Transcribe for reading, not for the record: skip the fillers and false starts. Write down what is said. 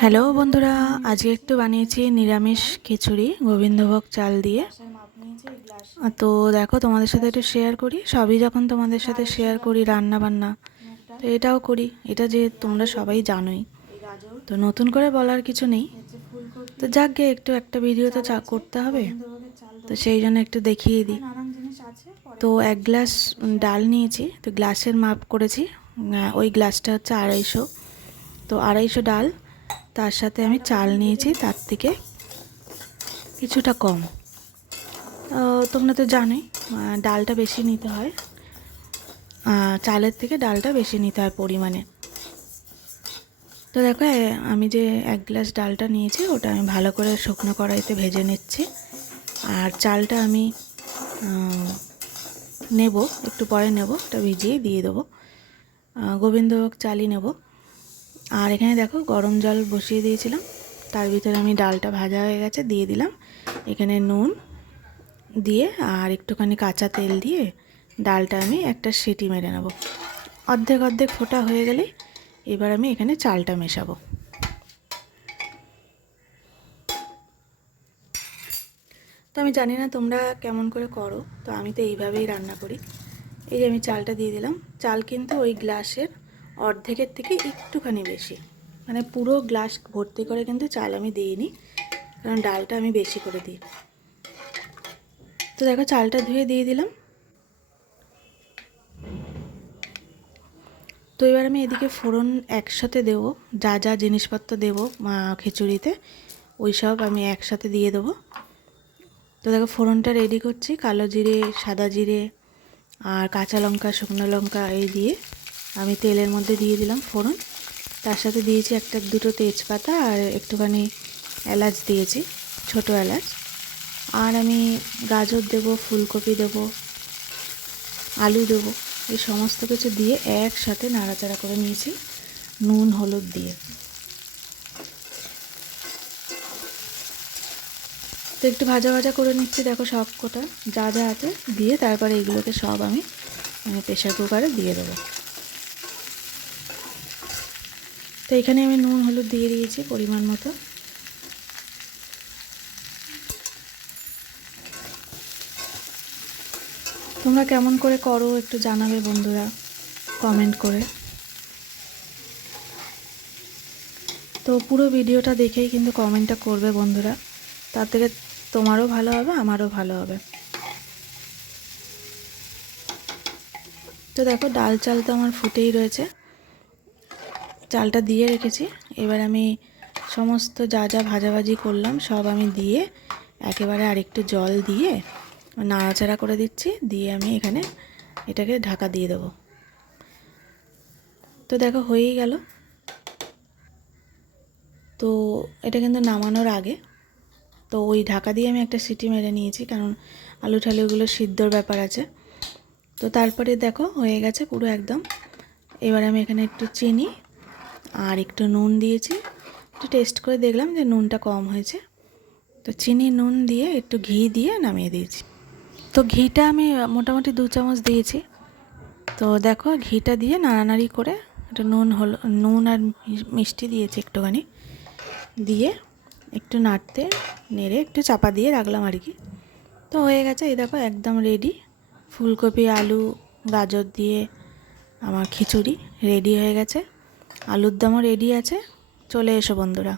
Hello বন্ধুরা, আজকে একটু বানিয়েছি নিরামিষ খিচুড়ি গোবিন্দভোগ চাল দিয়ে। তো দেখো, তোমাদের সাথে একটু শেয়ার করি। সবই যখন তোমাদের সাথে শেয়ার করি, রান্না বান্না, তো এটাও করি। এটা যে তোমরা সবাই জানোই, তো নতুন করে বলার কিছু নেই। তো যাক গে, একটু একটা ভিডিও তো করতে হবে, তো সেই জন্য একটু দেখিয়ে দিই। তো 1 গ্লাস ডাল নিয়েছি, তো গ্লাসের মাপ করেছি। ওই গ্লাসটা হচ্ছে 250। তো 250 ডাল, তার সাথে আমি চাল নিয়েছি তার থেকে কিছুটা কম। তোমরা তো জানোই ডালটা বেশি নিতে হয়, চালের থেকে ডালটা বেশি নিতে হয় পরিমাণে। তো দেখো, আমি যে 1 গ্লাস ডালটা নিয়েছি ওটা আমি ভালো করে শুকনো কড়াইতে ভেজে নিচ্ছি। আর চালটা আমি নেব, একটু পরে নেব, ওটা ভিজিয়ে দিয়ে দেবো। গোবিন্দভোগ চালই নেব। আর এখানে দেখো, গরম জল বসিয়ে দিয়েছিলাম, তার ভিতরে আমি ডালটা ভাজা হয়ে গেছে দিয়ে দিলাম। এখানে নুন দিয়ে আর একটুখানি কাঁচা তেল দিয়ে ডালটা আমি একটা সিটি মেরে নেব। অর্ধেক অর্ধেক ফোটা হয়ে গেলে এবার আমি এখানে চালটা মেশাবো। তো আমি জানি না তোমরা কেমন করে করো, তো আমি তো এইভাবেই রান্না করি। এই যে আমি চালটা দিয়ে দিলাম। চাল কিন্তু ওই গ্লাসের অর্ধেকের থেকে একটুখানি বেশি, মানে পুরো গ্লাস ভর্তি করে কিন্তু চাল আমি দিইনি, কারণ ডালটা আমি বেশি করে দিই। তো দেখো, চালটা ধুয়ে দিয়ে দিলাম। তো এবার আমি এদিকে ফোড়ন একসাথে দেবো, যা যা জিনিসপত্র দেবো খিচুড়িতে ওই সব আমি একসাথে দিয়ে দেবো। তো দেখো, ফোড়নটা রেডি করছি। কালো জিরে, সাদা জিরে আর কাঁচা লঙ্কা, শুকনো লঙ্কা এই দিয়ে আমি তেলের মধ্যে দিয়ে দিলাম ফোড়ন। তার সাথে দিয়েছি একটা দুটো তেজপাতা আর একটুখানি এলাচ দিয়েছি, ছোট এলাচ। আর আমি গাজর দেবো, ফুলকপি দেবো, আলু দেবো, এই সমস্ত কিছু দিয়ে একসাথে নাড়াচাড়া করে নিয়েছি নুন হলুদ দিয়ে। তো একটু ভাজা ভাজা করে নিচ্ছি। দেখো, সব কটা যা যা আছে দিয়ে তারপরে এগুলোকে সব আমি প্রেশার কুকারে দিয়ে দেবো। তো এখানে আমি নুন হলুদ দিয়ে দিয়েছি পরিমাণ মতো। তোমরা কেমন করে করো একটু জানাবে বন্ধুরা কমেন্ট করে। তো পুরো ভিডিওটা দেখেই কিন্তু কমেন্টটা করবে বন্ধুরা, তার থেকে তোমারও ভালো হবে, আমারও ভালো হবে। তো দেখো, ডাল চাল তো আমার ফুটেই রয়েছে, চালটা দিয়ে রেখেছি। এবার আমি সমস্ত যা যা ভাজাভাজি করলাম সব আমি দিয়ে একেবারে আরেকটু জল দিয়ে নাড়াচাড়া করে দিচ্ছি, দিয়ে আমি এখানে এটাকে ঢাকা দিয়ে দেবো। তো দেখো, হয়েই গেল। তো এটা কিন্তু নামানোর আগে, তো ওই ঢাকা দিয়ে আমি একটা সিটি মেরে নিয়েছি, কারণ আলু ঠালুগুলো সিদ্ধর ব্যাপার আছে। তো তারপরে দেখো, হয়ে গেছে পুরো একদম। এবার আমি এখানে একটু চিনি আর একটু নুন দিয়েছি, একটু টেস্ট করে দেখলাম যে নুনটা কম হয়েছে, তো চিনি নুন দিয়ে একটু ঘি দিয়ে নামিয়ে দিয়েছি। তো ঘিটা আমি মোটামুটি 2 চামচ দিয়েছি। তো দেখো, ঘিটা দিয়ে নাড়ানাড়ি করে একটু নুন আর মিষ্টি দিয়েছি একটুখানি, দিয়ে একটু নাড়তে নেড়ে একটু চাপা দিয়ে রাখলাম আর কি। তো হয়ে গেছে, এই দেখো একদম রেডি। ফুলকপি আলু গাজর দিয়ে আমার খিচুড়ি রেডি হয়ে গেছে। আলুর দমও রেডি আছে। চলে এসো বন্ধুরা।